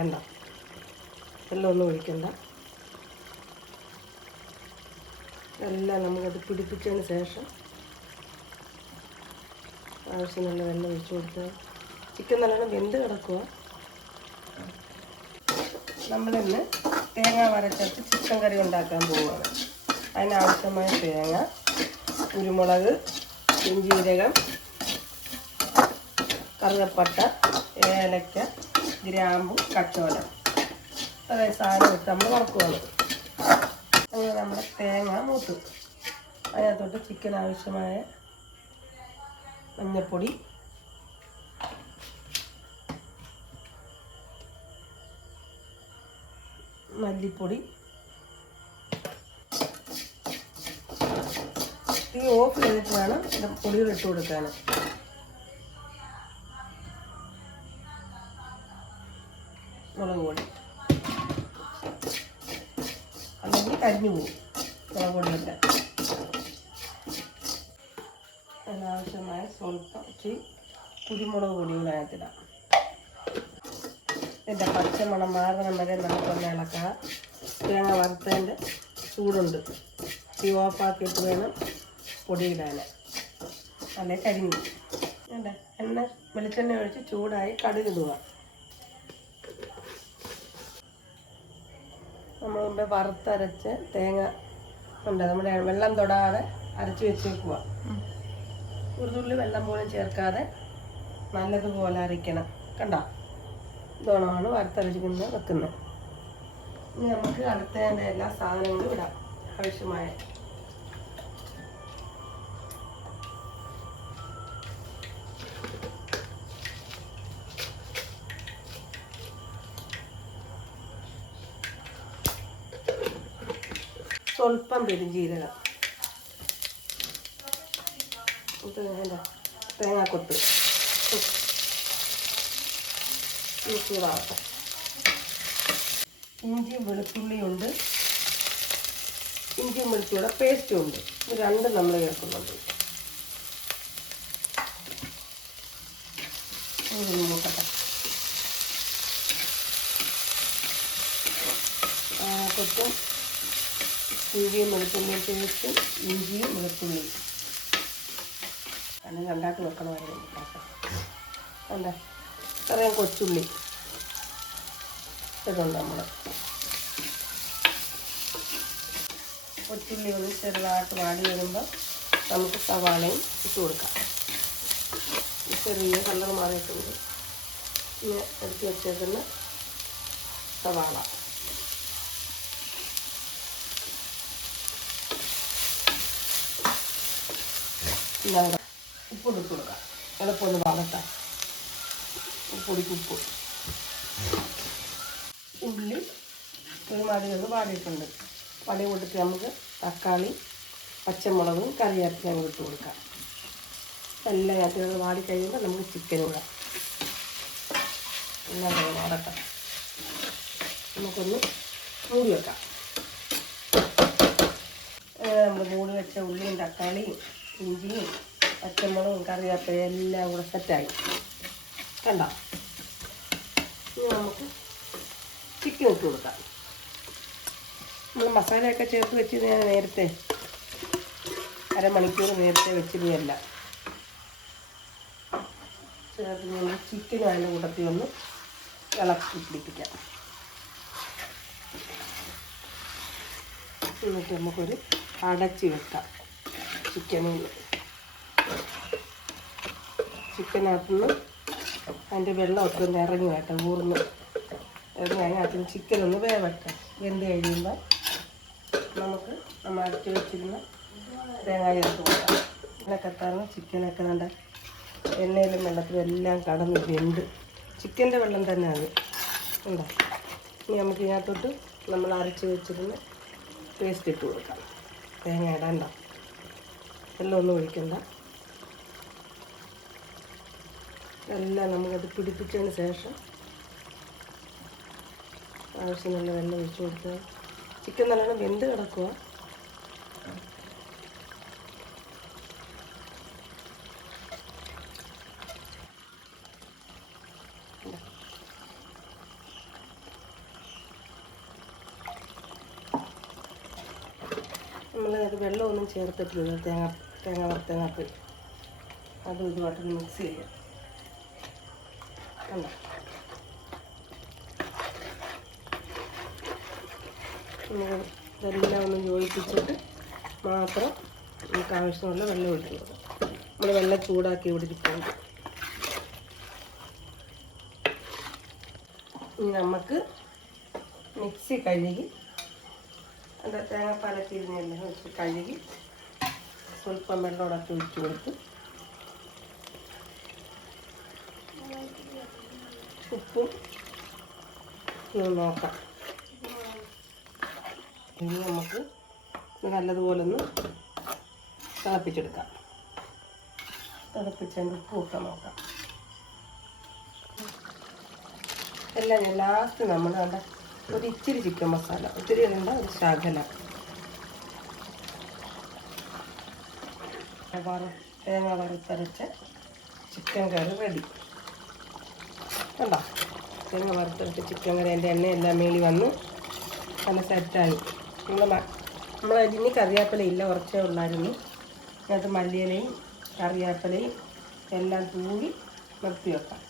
വേണ്ട, എല്ലാം ഒന്നും ഒഴിക്കണ്ട. എല്ലാം നമുക്കത് പിടിപ്പിച്ചതിന് ശേഷം ആവശ്യമുള്ള വെള്ളം ഒഴിച്ചു കൊടുക്കുക. ചിക്കൻ നല്ലോണം വെന്ത് കിടക്കുക. നമ്മളിന്ന് തേങ്ങ വരച്ചിട്ട് ചിക്കൻ കറി ഉണ്ടാക്കാൻ പോവുകയാണ്. അതിനാവശ്യമായ തേങ്ങ, കുരുമുളക്, പെരുംജീരകം, കറുവപ്പട്ട, ഏലക്ക, ഗ്രാമ്പു, കച്ചോലം, അതായത് സാധനം ഇട്ട് നമ്മൾ വറക്കുകയാണ്. അങ്ങനെ നമ്മുടെ തേങ്ങ മൂത്ത് അതിനകത്തോട്ട് ചിക്കൻ ആവശ്യമായ മഞ്ഞൾപ്പൊടി, മല്ലിപ്പൊടി, തീ ഓഫ് ചെയ്തിട്ട് വേണം പൊടികൾ ഇട്ട് കൊടുക്കാൻ. മുളക് പൊടി അല്ലെങ്കിൽ കരിഞ്ഞു പോകും മുളക് പൊടിയില്ല. അതിനാവശ്യമായ സ്വല്പം ഇച്ചിരി കുരുമുളക് പൊടികൾ അതിനകത്തിടാം. ഇതിൻ്റെ പച്ചമണം മാറുന്ന വരെ നമുക്കൊന്ന് ഇളക്കുക. തേങ്ങ വറുത്തതിൻ്റെ ചൂടുണ്ട്, തീ ഓഫാക്കിയിട്ട് വേണം പൊടിയിടാൻ, അല്ലെ കരിഞ്ഞു. എണ്ണ വെളിച്ചെണ്ണ ഒഴിച്ച് ചൂടായി കടുകിടുക. നമ്മൾ മുമ്പേ വറുത്തരച്ച് തേങ്ങ ഉണ്ട്, നമ്മുടെ വെള്ളം തൊടാതെ അരച്ച് വെച്ചേക്കുക. ഒരു തുള്ളി വെള്ളം പോലും ചേർക്കാതെ നല്ലതുപോലെ അരയ്ക്കണം. കണ്ട, ഇതോണമാണ് വറുത്തരച്ചിരിക്കുന്നത് വെക്കുന്നത്. ഇനി നമുക്ക് അടുത്തതിൻ്റെ എല്ലാ സാധനങ്ങളും ഇടാം. ആവശ്യമായ സ്വല്പം പെരുംജീരകം, തേങ്ങാക്കൊത്ത് ചൂടാവട്ടെ. ഇഞ്ചിയും വെളുത്തുള്ളിയുണ്ട്, ഇഞ്ചിയും വെളുത്തുള്ളിയുടെ പേസ്റ്റും ഉണ്ട്. ഇത് രണ്ടും നമ്മൾ ചേർക്കുന്നുണ്ട്. നോക്കട്ടെ. കൊത്തും ഇഞ്ചിയും വെളുത്തുള്ളിയും പേസ്റ്റും, ഇഞ്ചിയും വെളുത്തുള്ളിയും അങ്ങനെ രണ്ടായിട്ട് വെക്കണമായിരുന്നു. എന്താ ഇത്രയും കൊച്ചുള്ളി ഇതുണ്ട്. നമ്മൾ കൊച്ചുള്ളി ഒന്ന് ചെറുതായിട്ട് വാടി വരുമ്പോൾ നമുക്ക് സവാളയും ഇട്ട് കൊടുക്കാം. ചെറിയ കളർ മാറിയിട്ടുണ്ട്. ഇങ്ങനെ എടുത്ത് വെച്ചേക്കുന്ന സവാള, ഉപ്പ് ഇട്ട് കൊടുക്കാം. എളുപ്പമൊന്ന് വളർത്താം. പൊടിക്ക് ഉപ്പ്, ഉള്ളി ഒരുമാതിരി ഒന്ന് വാടിയിട്ടുണ്ട്. വടി കൊടുത്ത് നമുക്ക് തക്കാളി, പച്ചമുളകും കറിവേപ്പിലയും ഇട്ട് കൊടുക്കാം. എല്ലാം അതിനകത്ത് വാടി കഴിയുമ്പോൾ നമുക്ക് ചിക്കൻ ഇടാം. എല്ലാം വാടട്ടെ. നമുക്കൊന്ന് മൂടി വെക്കാം. നമ്മൾ മൂടി വെച്ച ഉള്ളിയും തക്കാളിയും ഇഞ്ചിയും പച്ചമുളകും കറിവേപ്പിലയും എല്ലാം കൂടെ സെറ്റായി. കണ്ട, ഇനി നമുക്ക് ചിക്കൻ ഇട്ട് കൊടുക്കാം. നമ്മൾ മസാലയൊക്കെ ചേർത്ത് വെച്ചത് ഞാൻ നേരത്തെ അരമണിക്കൂർ നേരത്തെ വെച്ചിരുന്നതല്ല. ചേർത്ത് നമ്മൾ ചിക്കനും അതിൻ്റെ കൂട്ടത്തിൽ ഒന്ന് ഇളക്കി പിടിപ്പിക്കാം. എന്നിട്ട് നമുക്കൊരു അടച്ച് വെക്കാം. ചിക്കനകത്തുനിന്ന് അതിൻ്റെ വെള്ളമൊക്കെ ഒന്ന് ഇറങ്ങി വേട്ടെ, ഊർന്ന് ഇറങ്ങി അതിനകത്ത് ചിക്കൻ ഒന്ന് വേവട്ടെ. വെന്ത് കഴിയുമ്പോൾ നമുക്ക് നമ്മൾ അരച്ച് വെച്ചിരുന്ന തേങ്ങ ചേർത്ത് കൊടുക്കാം. ഇതിനൊക്കെ തറന്ന് ചിക്കനൊക്കെ നല്ല എണ്ണയിലും വെള്ളത്തിലും എല്ലാം കടന്ന് വെന്ത് ചിക്കൻ്റെ വെള്ളം തന്നെ അത് ഉണ്ടോ. ഇനി നമുക്ക് ഇതിനകത്തോട്ട് നമ്മൾ അരച്ച് വെച്ചിരുന്ന പേസ്റ്റ് ഇട്ട് കൊടുക്കാം. തേങ്ങ ഇടണ്ട, എല്ലാം ഒന്നും ഒഴിക്കണ്ട. എല്ലാം നമുക്കത് പിടിപ്പിച്ചതിന് ശേഷം ആവശ്യമുള്ള വെള്ളം ഒഴിച്ചു കൊടുക്കുക. ചിക്കൻ നല്ലോണം വെന്ത് കിടക്കുക. നമ്മളത് വെള്ളമൊന്നും ചേർത്തിട്ടില്ല. തേങ്ങ വറുത്തേങ്ങാപ്പൊടി അതും ഇതുമായിട്ട് മിക്സ് ചെയ്യാം. കണ്ടോ? ഇതെല്ലാം ഒന്ന് യോജിപ്പിച്ചിട്ട് മാത്രം നമുക്ക് ആവശ്യമുള്ള വെള്ളം ഒഴിച്ചു കൊടുക്കാം. നമ്മൾ വെള്ളം ചൂടാക്കി ഇവിടെ ഇരിക്കുന്നത്. ഇനി നമുക്ക് മിക്സി കഴുകി അതിൻ്റെ തേങ്ങാപ്പാലൊക്കെ ഇരുന്നെല്ലാം വെച്ച് കഴുകി സ്വല്പം വെള്ളമോടൊക്കെ ഒഴിച്ച് കൊടുത്ത് ഉപ്പും നോക്കാം. ഇനി നമുക്ക് നല്ലതുപോലെ ഒന്ന് തിളപ്പിച്ചെടുക്കാം. തിളപ്പിച്ചതിൻ്റെ ഉപ്പൊക്കെ നോക്കാം. എല്ലാം ഞാൻ ലാസ്റ്റ് നമ്മൾ കണ്ട ഒരു ഇച്ചിരി ചിക്കൻ മസാല, ഒത്തിരി ഇടണ്ട, ഒരു ശകലം തേങ്ങ വറുത്തരച്ച ചിക്കൻ കറി റെഡി. കണ്ടോ? തേങ്ങ വറുത്തരച്ച ചിക്കൻ കറി എൻ്റെ എണ്ണയെല്ലാം മേളി വന്ന് നല്ല സെറ്റായി. നമ്മളതിന് കറിവേപ്പിലയില്ല, കുറച്ചേ ഉള്ളായിരുന്നു. അതിനകത്ത് മല്ലിയിലയും കറിവേപ്പിലയും എല്ലാം തൂവി നിർത്തി വെക്കാം.